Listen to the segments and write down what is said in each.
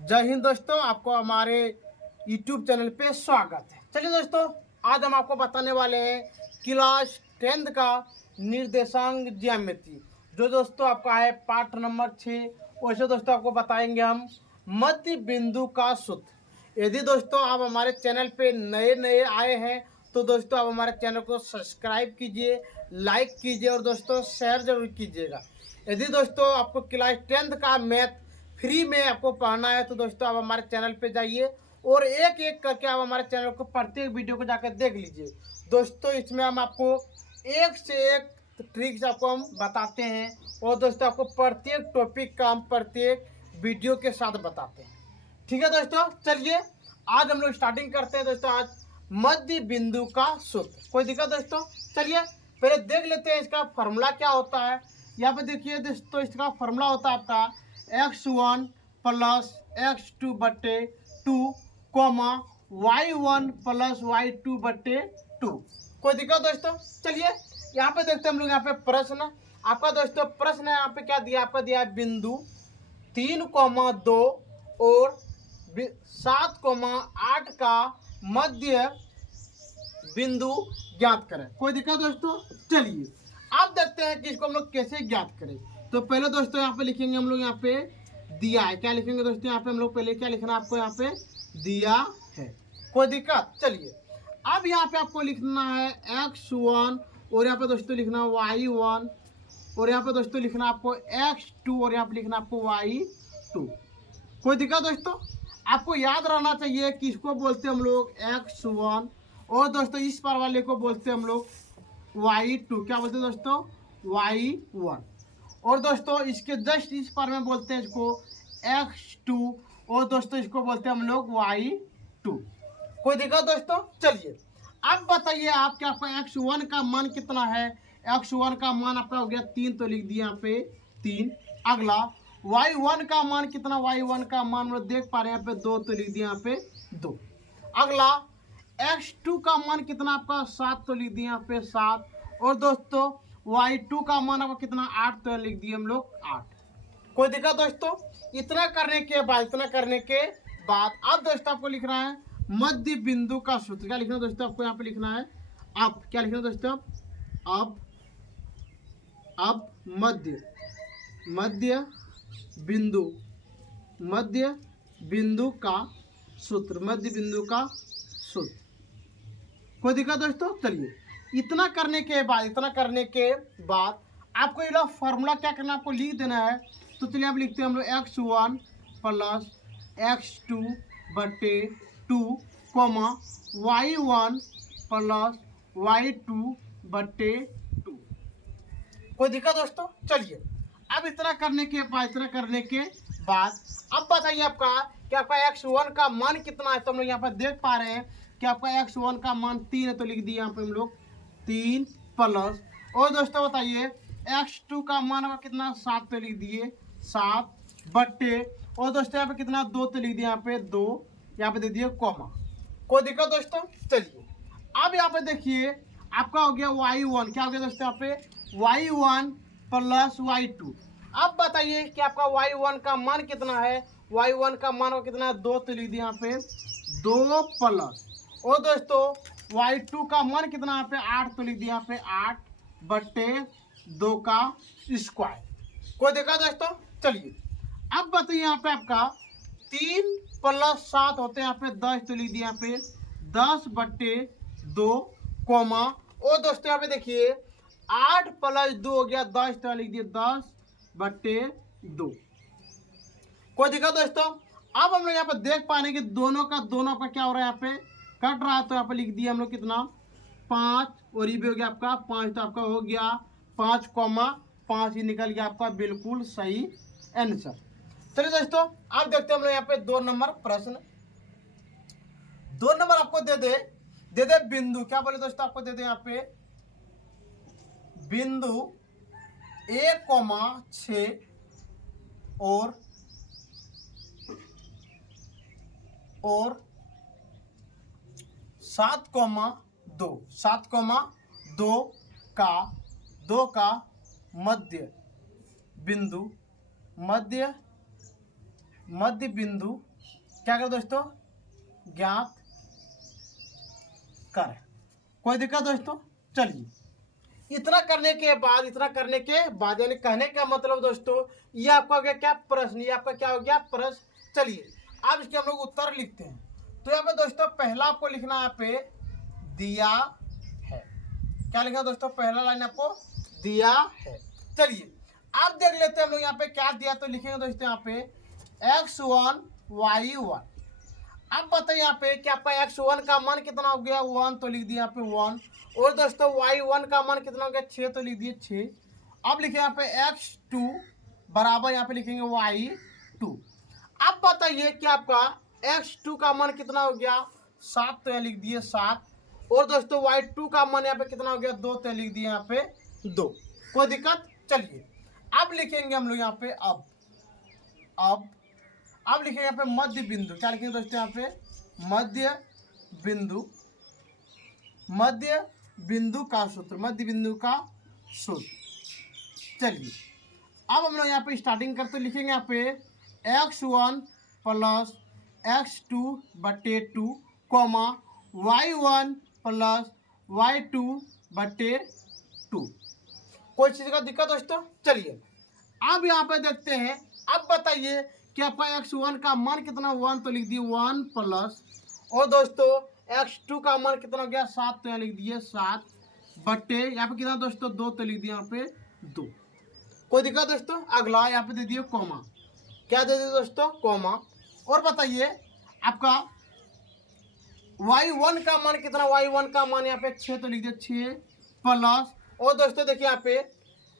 जय हिंद दोस्तों, आपको हमारे YouTube चैनल पे स्वागत है। चलिए दोस्तों, आज हम आपको बताने वाले हैं क्लास 10th का निर्देशांक ज्यामिति, जो दोस्तों आपका है पाठ नंबर 6। वैसे दोस्तों आपको बताएंगे हम मध्य बिंदु का सूत्र। यदि दोस्तों आप हमारे चैनल पे नए नए आए हैं तो दोस्तों आप हमारे चैनल को सब्सक्राइब कीजिए, लाइक कीजिए और दोस्तों शेयर जरूर कीजिएगा। यदि दोस्तों आपको क्लास 10th का मैथ फ्री में आपको पढ़ना है तो दोस्तों आप हमारे चैनल पे जाइए और एक एक करके आप हमारे चैनल को प्रत्येक वीडियो को जाकर देख लीजिए। दोस्तों इसमें हम आपको एक से एक ट्रिक्स आपको हम बताते हैं और दोस्तों आपको प्रत्येक टॉपिक का हम प्रत्येक वीडियो के साथ बताते हैं। ठीक है दोस्तों, चलिए आज हम लोग स्टार्टिंग करते हैं। दोस्तों आज मध्य बिंदु का सूत्र, कोई दिक्कत दोस्तों? चलिए पहले देख लेते हैं इसका फॉर्मूला क्या होता है। यहाँ पे देखिए दोस्तों, इसका फॉर्मूला होता है आपका x1 प्लस x2 बटे 2 कोमा y1 प्लस y2 बटे 2। कोई दिक्कत दोस्तों? चलिए यहाँ पे देखते हैं हम लोग। यहाँ पे प्रश्न आपका दोस्तों, प्रश्न है यहाँ पे क्या दिया, आपका दिया है बिंदु 3,2 और 7,8 का मध्य बिंदु ज्ञात करें। कोई दिक्कत दोस्तों? चलिए आप देखते हैं कि इसको हम लोग कैसे ज्ञात करें। तो पहले दोस्तों यहाँ पे लिखेंगे हम लोग, यहाँ पे दिया है। क्या लिखेंगे दोस्तों? यहाँ पे हम लोग पहले क्या लिखना है आपको, यहाँ पे दिया है। कोई दिक्कत? चलिए अब यहाँ पे आपको लिखना है x1 और यहाँ पे दोस्तों लिखना है y1 और यहाँ पे दोस्तों लिखना है आपको x2 और यहाँ पे लिखना है आपको y2। कोई दिक्कत दोस्तों? आपको याद रहना चाहिए कि इसको बोलते हैं हम लोग x1 और दोस्तों इस पर वाले को बोलते हैं हम लोग y2। क्या बोलते हैं दोस्तों? y1। और दोस्तों इसके जस्ट इस पर में बोलते हैं इसको x2 और दोस्तों इसको बोलते हैं हम लोग y2। कोई दिक्कत दोस्तों? चलिए अब बताइए आप क्या आपका x1 का मान कितना है। x1 का मान आपका हो गया 3, तो लिख दिया यहाँ पे 3। अगला y1 का मान कितना, y1 का मान हम लोग देख पा रहे हैं यहाँ पे 2, तो लिख दिया यहाँ पे 2। अगला x2 का मान कितना आपका 7, तो लिख दिया यहाँ पे 7। और दोस्तों y2 का मान आपका कितना 8, तो लिख दिए हम लोग 8। कोई दिक्कत दोस्तों? इतना करने के बाद अब दोस्तों आपको लिखना है मध्य बिंदु का सूत्र। क्या लिखना है दोस्तों? आपको यहाँ पे लिखना है अब क्या लिखना है दोस्तों? अब मध्य बिंदु का सूत्र, मध्य बिंदु का सूत्र। कोई दिक्कत दोस्तों? चलिए इतना करने के बाद आपको ये फॉर्मूला क्या करना है, आपको लिख देना है। तो चलिए आप लिखते हैं हम लोग x1 प्लस x2 बटे 2 कोमा y1 प्लस y2 बटे 2। कोई दिक्कत दोस्तों? चलिए अब इतना करने के बाद अब बताइए आपका कि आपका x1 का मान कितना है। तो हम लोग यहाँ पर देख पा रहे हैं कि आपका x1 का मान 3 है, तो लिख दिए यहाँ पे हम लोग 3 प्लस। और दोस्तों बताइए x2 का मान आपका कितना 7, तो लिख दिए 7 बट्टे। और दोस्तों यहाँ पे कितना 2, तो लिख दिए यहाँ पे 2, यहाँ पे दे दिए कॉमा। कोई दिक्कत दोस्तों? चलिए अब यहाँ पे देखिए आपका हो गया y1। क्या हो गया दोस्तों? यहाँ पे y1 प्लस y2। अब बताइए कि आपका y1 का मान कितना है। y1 का मान हो कितना है 2, तो लिख दिया यहाँ पे 2 प्लस। और दोस्तों y2 का मान कितना यहाँ पे 8, तो लिख दिया यहाँ पे 8 बट्टे 2 का स्क्वायर। कोई देखा दोस्तों? चलिए अब बताइए यहाँ पे आपका 3 प्लस 7 होते हैं यहाँ पे 10, तो लिख दिया यहाँ पे 10 बट्टे 2 कोमा। और दोस्तों यहाँ पे देखिए 8 प्लस 2 हो गया 10, तो लिख दिए 10 बट्टे 2। कोई दिक्कत दोस्तों? अब हम लोग यहाँ पे देख पा रहे हैं कि दोनों का क्या हो रहा है, यहाँ पे कट रहा है। तो यहाँ पे लिख दिया हम लोग कितना 5 और ये भी हो गया आपका 5, तो आपका हो गया 5,5 ही निकल गया आपका बिल्कुल सही आंसर। चलिए दोस्तों अब देखते हैं हम लोग यहाँ पे 2 नंबर प्रश्न। 2 नंबर आपको दे दे बिंदु, क्या बोले दोस्तों? आपको दे दे यहाँ पे बिंदु 1,6 और 7,2 का मध्य बिंदु क्या करें दोस्तों, ज्ञात कर। कोई दिक्कत दोस्तों। चलिए, इतना करने के बाद यानी कहने का मतलब दोस्तों, ये आपका हो गया क्या, प्रश्न। ये आपका क्या हो गया, प्रश्न। चलिए अब इसके हम लोग उत्तर लिखते हैं। तो यहाँ पे दोस्तों पहला आपको लिखना है, यहाँ पे दिया है। क्या लिखना दोस्तों, पहला लाइन आपको दिया है। चलिए आप देख लेते हैं हम लोग यहाँ पे क्या दिया। तो लिखेंगे दोस्तों यहाँ पे x1 y1। अब बताइए यहाँ पे कि आपका x1 का मान कितना हो गया, 1, तो लिख दिया यहाँ पे 1। और दोस्तों y1 का मान कितना हो गया, 6, तो लिख दिए 6। अब लिखे यहाँ पे x2 बराबर, यहाँ पे लिखेंगे y2। अब बताइए कि आपका x2 का मान कितना हो गया, 7, तो यहाँ लिख दिए 7। और दोस्तों y2 का मान यहाँ पे कितना हो गया, 2, तो लिख दिए यहाँ पे 2। कोई दिक्कत। चलिए अब लिखेंगे हम लोग यहाँ पे अब लिखेंगे यहाँ पे मध्य बिंदु। क्या लिखेंगे दोस्तों, यहाँ पे मध्य बिंदु का सूत्र। चलिए अब हम लोग यहाँ पे स्टार्टिंग करते लिखेंगे यहाँ पे x1 प्लस x2 बटे 2 कॉमा y1 प्लस y2 बटे 2। कोई चीज़ का दिक्कत दोस्तों। चलिए अब यहाँ पे देखते हैं। अब बताइए कि आपका x1 का मान कितना, 1, तो लिख दिए 1 प्लस। और दोस्तों x2 का मान कितना हो गया, 7, तो यहाँ लिख दिए 7 बटे यहाँ पे कितना दोस्तों, 2, तो लिख दिए यहाँ पे 2। कोई दिक्कत दोस्तों। अगला यहाँ पे दे दिए कॉमा। क्या दे दिए दोस्तों, कॉमा। और बताइए आपका y1 का मान कितना, y1 का मान यहाँ पे 6, तो लिख दिए 6 प्लस। और दोस्तों देखिए यहाँ पे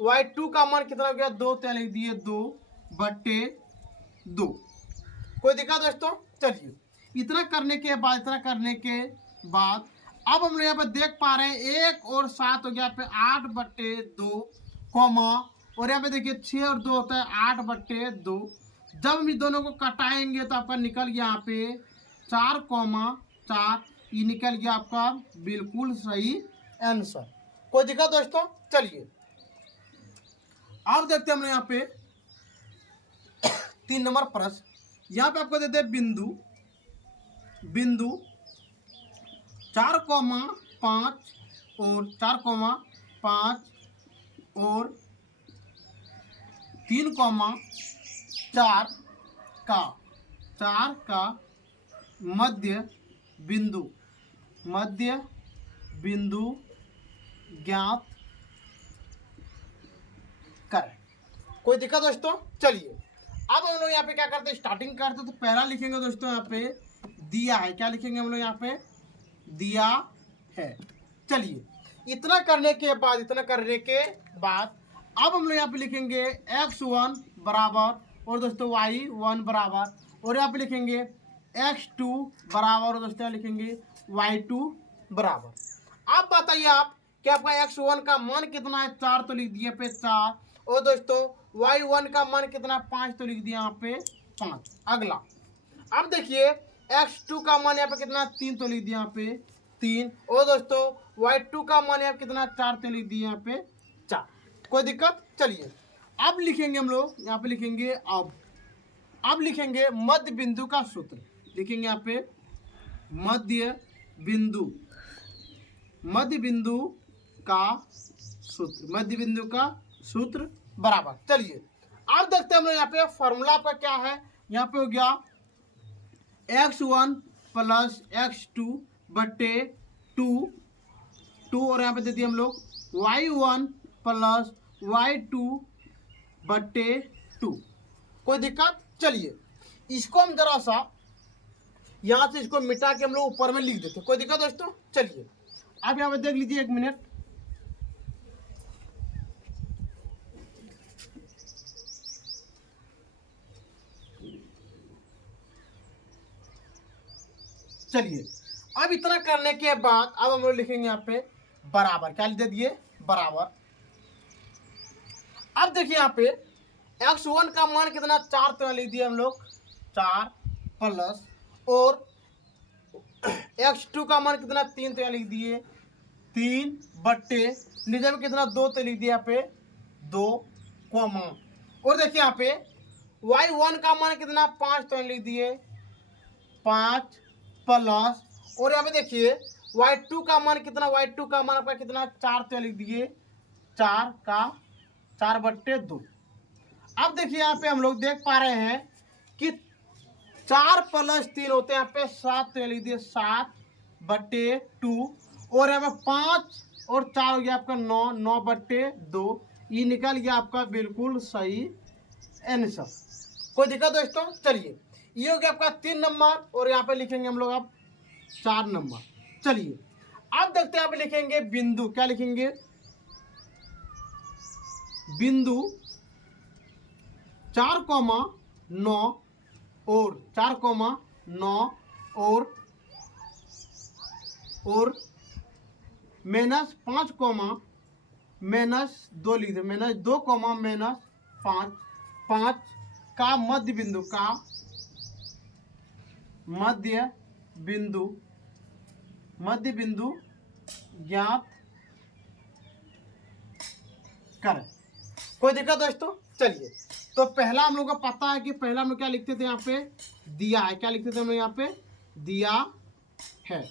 y2 का मान कितना हो गया, 2, तो लिख दिए 2 बटे 2। कोई दिक्कत दोस्तों। चलिए इतना करने के बाद अब हम लोग यहाँ पे देख पा रहे हैं 1 और 7 हो गया यहाँ पे 8 बटे 2 कॉमा। और यहाँ पे देखिए 6 और 2 होता है 8 बटे 2। जब हम इन दोनों को कटाएंगे तो आपका निकल गया यहाँ पे 4 कॉमा 4। ये निकल गया आपका बिल्कुल सही आंसर। कोई दिक्कत दोस्तों। चलिए अब देखते हैं हम लोग यहाँ पे 3 नंबर प्रश्न। यहाँ पे आपको देते हैं बिंदु 4,5 और 4,5 और 3,4 का मध्य बिंदु ज्ञात करें। कोई दिक्कत दोस्तों। चलिए अब हम लोग यहाँ पे क्या करते हैं, स्टार्टिंग करते हैं। तो पहला लिखेंगे दोस्तों यहाँ पे दिया है। क्या लिखेंगे हम लोग यहाँ पे, दिया है। चलिए इतना करने के बाद अब हम लोग यहाँ पे लिखेंगे x1 बराबर और दोस्तों y1 बराबर। और यहाँ पे लिखेंगे x2 बराबर और दोस्तों यहाँ लिखेंगे y2 बराबर। अब बताइए आप कि आपका x1 का मान कितना है, 4, तो लिख दिए पे 4। और दोस्तों y1 का मान कितना, 5, तो लिख दिया यहाँ पे 5। अगला अब देखिए x2 का मान यहाँ पे कितना, 3, तो लिख दिया यहाँ पे 3। और दोस्तों y2 का मान यहाँ पे कितना, 4, तो लिख दिया यहाँ पे 4। कोई दिक्कत। चलिए अब लिखेंगे हम लोग यहाँ पे लिखेंगे अब लिखेंगे मध्य बिंदु का सूत्र। लिखेंगे यहाँ पे मध्य बिंदु का सूत्र बराबर। चलिए अब देखते हैं हम लोग यहाँ पे फॉर्मूला आपका क्या है। यहाँ पे हो गया x1 प्लस x2 बटे 2 और यहाँ पे दे दिए हम लोग y1 प्लस y2 बटे 2। कोई दिक्कत। चलिए इसको हम जरा सा यहाँ से इसको मिटा के हम लोग ऊपर में लिख देते। कोई दिक्कत दोस्तों। चलिए आप यहाँ पे देख लीजिए, 1 मिनट। चलिए अब इतना करने के बाद अब हम लोग लिखेंगे यहाँ पे बराबर। क्या दे दिए, बराबर। अब देखिए यहाँ पे x1 का मान कितना, 4, तो लिख दिए हम लोग 4 प्लस। और x2 का मान कितना, 3, तो लिख दिए 3 बट्टे नीचे में कितना, 2, तो लिख दिया यहाँ पे 2 कॉमा। और देखिए यहाँ पे y1 का मान कितना, 5, तो लिख दिए 5 प्लस, और यहाँ पे देखिए y2 का मान कितना, y2 का मान आपका कितना 4, तो लिख दिए 4 का 4/2। अब देखिए यहाँ पे हम लोग देख पा रहे हैं कि 4 + 3 होते हैं यहाँ पे 7, तो लिख दिए 7/2, और यहाँ पे 5 और 4 हो गया आपका 9, 9/2। ये निकल गया आपका बिल्कुल सही आंसर। कोई दिक्कत दोस्तों? चलिए, ये हो गया आपका 3 नंबर, और यहाँ पे लिखेंगे हम लोग अब 4 नंबर। चलिए अब देखते हैं, यहाँ पे लिखेंगे बिंदु। क्या लिखेंगे? बिंदु 4,9 और 4,9 और -5, -2 लिख दे, -2, -5, 5 का मध्य बिंदु ज्ञात करें। कोई दिक्कत दोस्तों? चलिए, तो पहला हम लोग को पता है कि पहला हम लोग क्या लिखते थे, यहाँ पे दिया है। क्या लिखते थे हम लोग? यहाँ पे दिया है।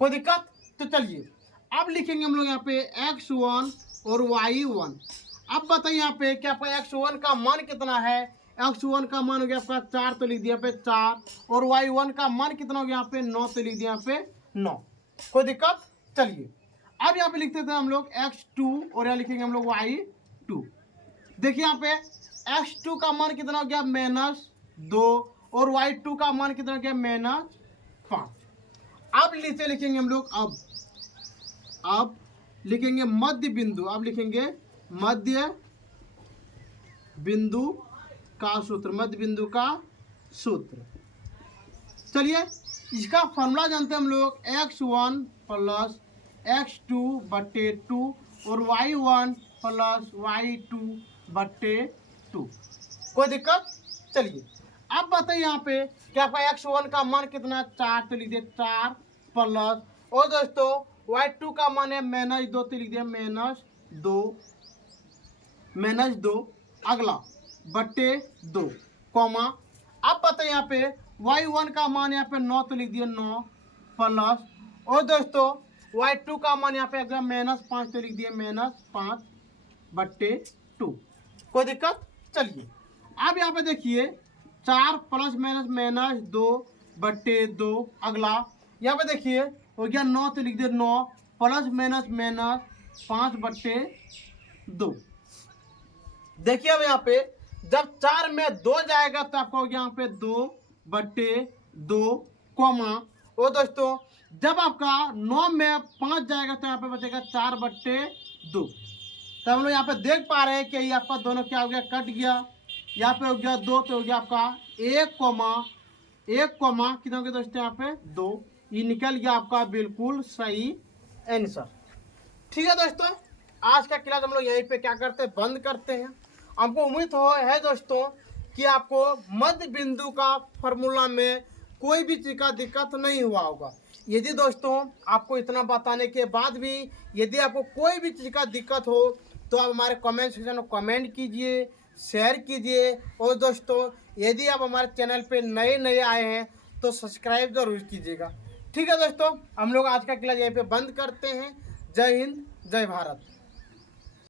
कोई दिक्कत? तो चलिए अब लिखेंगे हम लोग यहाँ पे x1 और y1। अब बताइए यहाँ पे क्या आपका x1 का मान कितना है? x1 का मान हो गया आपका 4, तो लिख दिया यहाँ पे 4, और y1 का मान कितना हो गया यहाँ पे 9, तो लिख दिया यहाँ पे 9। कोई दिक्कत? चलिए अब यहाँ पे लिखते थे हम लोग x2, और यहाँ लिखेंगे हम लोग y2। देखिए यहाँ पे x2 का मान कितना हो गया -2, और y2 का मान कितना हो गया -5। अब नीचे लिखेंगे हम लोग, अब लिखेंगे मध्य बिंदु। अब लिखेंगे मध्य बिंदु का सूत्र, मध्य बिंदु का सूत्र। चलिए इसका फॉर्मूला जानते हैं हम लोग, x1 + x2/2 और y1 + y2/2। कोई दिक्कत? चलिए अब बताइए यहाँ पे कि आपका x1 का मान कितना है 4, तो लिख दिए 4 प्लस, और दोस्तों y2 का मान है -2, तो लिख दिया -2 अगला /2 कॉमा। अब बताइए यहाँ पे y1 का मान यहाँ पे 9, तो लिख दिया 9 प्लस, और दोस्तों y2 का मान यहाँ पे अगर -5, तो लिख दिया -5/2। कोई दिक्कत? चलिए अब यहाँ पे देखिए 4 + -2/2 अगला। यहाँ पे देखिए हो गया 9, तो लिख दिया 9 ± -5/2। देखिए अब यहाँ पे जब 4 में 2 जाएगा तो आपका हो गया यहाँ पे 2/2 कॉमा, और दोस्तों जब आपका 9 में 5 जाएगा तो यहाँ पे बचेगा 4/2। तो हम लोग यहाँ पे देख पा रहे हैं कि ये आपका दोनों क्या हो गया, कट गया। यहाँ पे हो गया 2, तो हो गया आपका 1, कितना हो गया दोस्तों यहाँ पे 2। ये निकल गया आपका बिल्कुल सही आंसर। ठीक है दोस्तों, आज का क्लास हम लोग यहीं पे क्या करते हैं, बंद करते हैं। हमको उम्मीद है दोस्तों कि आपको मध्य बिंदु का फॉर्मूला में कोई भी चीज़ का दिक्कत नहीं हुआ होगा। यदि दोस्तों आपको इतना बताने के बाद भी यदि आपको कोई भी चीज़ का दिक्कत हो तो आप हमारे कमेंट सेक्शन में कमेंट कीजिए, शेयर कीजिए, और दोस्तों यदि आप हमारे चैनल पे नए आए हैं तो सब्सक्राइब जरूर कीजिएगा। ठीक है दोस्तों, हम लोग आज का क्लास यहीं पे बंद करते हैं। जय हिंद, जय भारत।